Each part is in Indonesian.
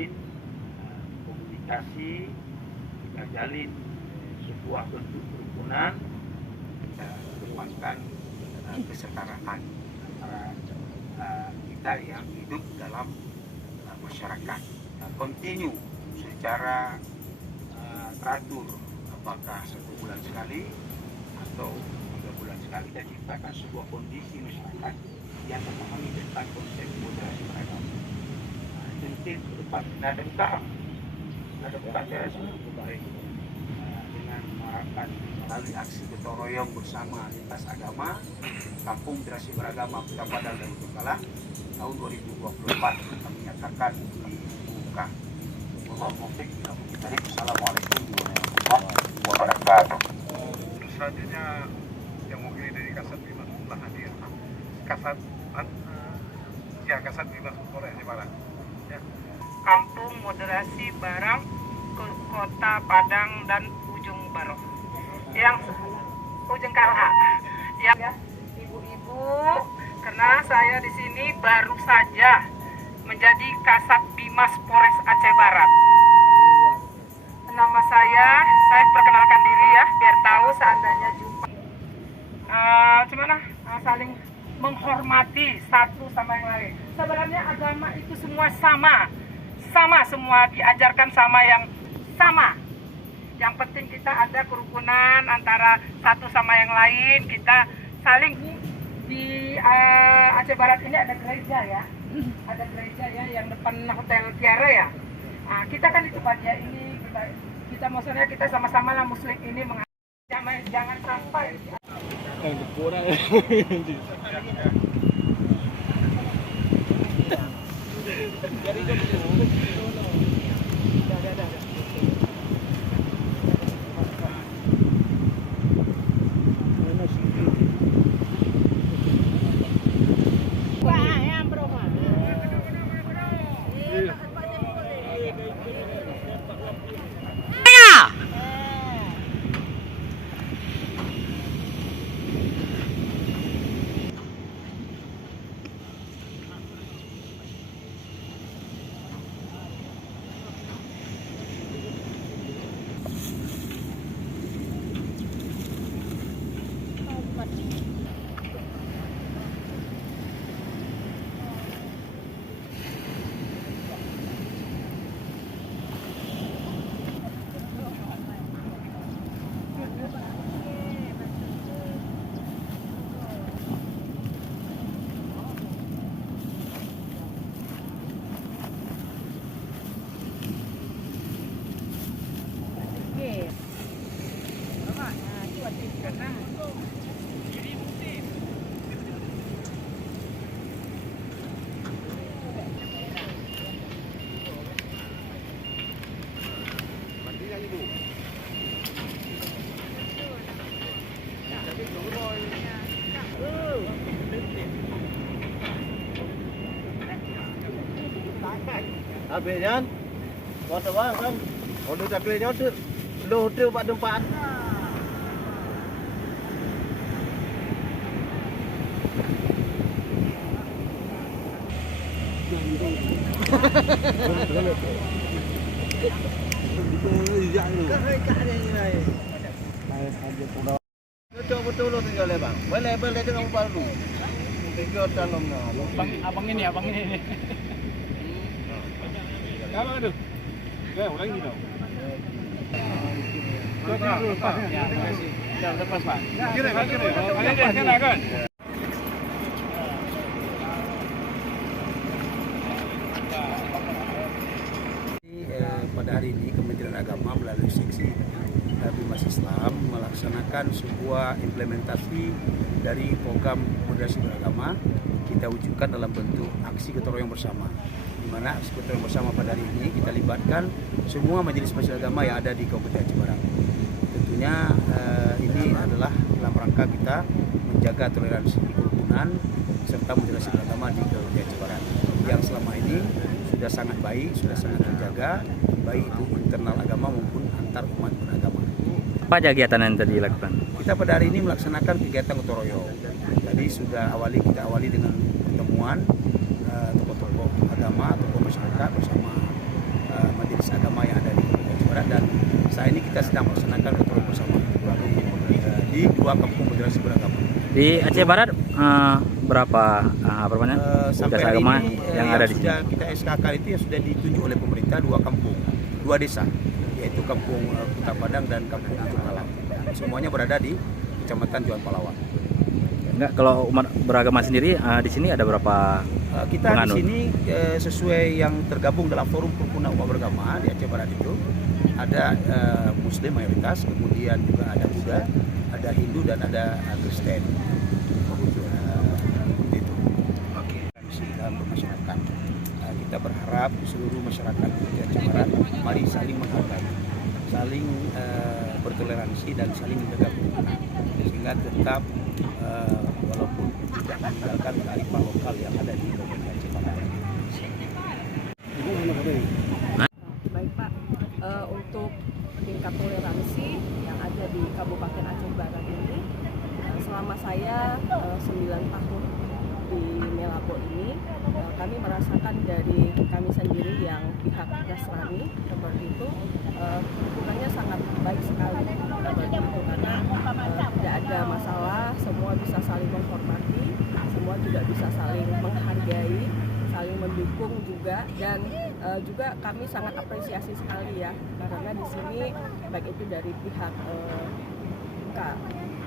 jalin komunikasi, kita jalin sebuah bentuk kerukunan, kita kembangkan kesetaraan antara kita yang hidup dalam masyarakat. Continue secara teratur, apakah 1 bulan sekali atau 3 bulan sekali, kita ciptakan sebuah kondisi masyarakat yang memahami tentang konsep moderasi beragama. Mungkin ke depan ada buka saya cukup baik dengan mengharapkan melalui aksi gotong royong bersama lintas agama Kampung Moderasi Beragama Kota Padang dan Donggala tahun 2024 kita menyatakan dibuka. Assalamualaikum warahmatullahi wabarakatuh. Selanjutnya yang mewakili dari Kasat Bima telah hadir. Kasat Bima Polres Jepara. Ya. Kampung Moderasi Barang Kota Padang dan Ujung Baru. Yang Ujung Karha. Yang ibu-ibu, karena saya di sini baru saja menjadi Kasat Bimas Polres Aceh Barat. Nama saya perkenalkan diri ya, biar tahu seandainya jumpa. Saling menghormati satu sama yang lain. Sebenarnya agama itu semua sama semua diajarkan sama yang sama. Yang penting kita ada kerukunan antara satu sama yang lain, kita saling. Di Aceh Barat ini ada gereja ya, yang depan Hotel Tiara ya. Nah, kita kan itu bagian ini, kita maksudnya kita sama-sama lah Muslim ini jangan sampai kurang. Habisnya, waktu kan, kalau tak kelinya tu, lu hotel buat tempat. Betul lo tinggal bang, boleh dengan baru. Tinggal dalamnya. Abang ini. Kalau aduh, ulang ini dong. Ya, terima kasih. Sudah lepas Pak. Kira. Kan. Pada hari ini Kementerian Agama melalui seksi Bimas Islam melaksanakan sebuah implementasi dari program moderasi beragama. Kita wujudkan dalam bentuk aksi gotong royong bersama, di mana aksi gotong royong bersama pada hari ini kita libatkan semua majelis agama yang ada di Kabupaten Aceh Barat. Tentunya ini adalah dalam rangka kita menjaga toleransi kerukunan serta moderasi beragama di Kabupaten Aceh Barat yang selama ini sudah sangat baik, sudah sangat terjaga, baik itu internal agama maupun antar umat beragama. Apa aja kegiatan yang tadi dilakukan? Kita pada hari ini melaksanakan kegiatan gotong royong. Tadi kita awali dengan pertemuan tokoh-tokoh agama, tokoh masyarakat bersama majelis agama yang ada di Kabupaten Aceh Barat, dan saat ini kita sedang melaksanakan ritual bersama di 2 kampung moderasi beragama. Di Aceh Barat berapa Sampai moderasi hari agama ini yang ada di sini? sudah kita SK itu yang sudah ditunjuk oleh pemerintah 2 kampung, 2 desa, yaitu Kampung Kuta Padang dan Kampung Ujung Alam. Semuanya berada di Kecamatan Juan Palawan. Enggak, kalau umat beragama sendiri di sini ada berapa Kita penganut? di sini sesuai yang tergabung dalam forum Perkumpulan Umat Beragama di Aceh Barat itu ada Muslim mayoritas, kemudian juga ada Buddha, ada Hindu, dan ada Kristen. Itu. Oke. Dalam bermasyarakat, kita berharap seluruh masyarakat di Aceh Barat mari saling menghargai, saling bertoleransi dan saling menjaga kerukunan, sehingga tetap walaupun tidak meninggalkan kearifan lokal yang ada di Provinsi Aceh Barat. Baik Pak, untuk tingkat toleransi yang ada di Kabupaten Aceh Barat ini, selama saya 9 tahun di Melabo ini, kami merasakan dari kami sendiri yang pihak Nasrani seperti itu, hubungannya sangat baik sekali seperti itu, karena tidak ada masalah, semua bisa saling menghormati, semua juga bisa saling menghargai, saling mendukung juga, dan juga kami sangat apresiasi sekali ya, karena di sini baik itu dari pihak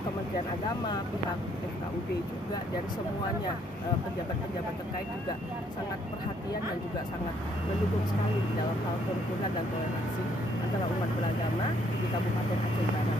Kementerian Agama, pihak FKUB juga, dan semuanya pejabat-pejabat terkait juga sangat perhatian dan juga sangat mendukung sekali dalam hal kerukunan dan toleransi antara umat beragama di Kabupaten Aceh Barat.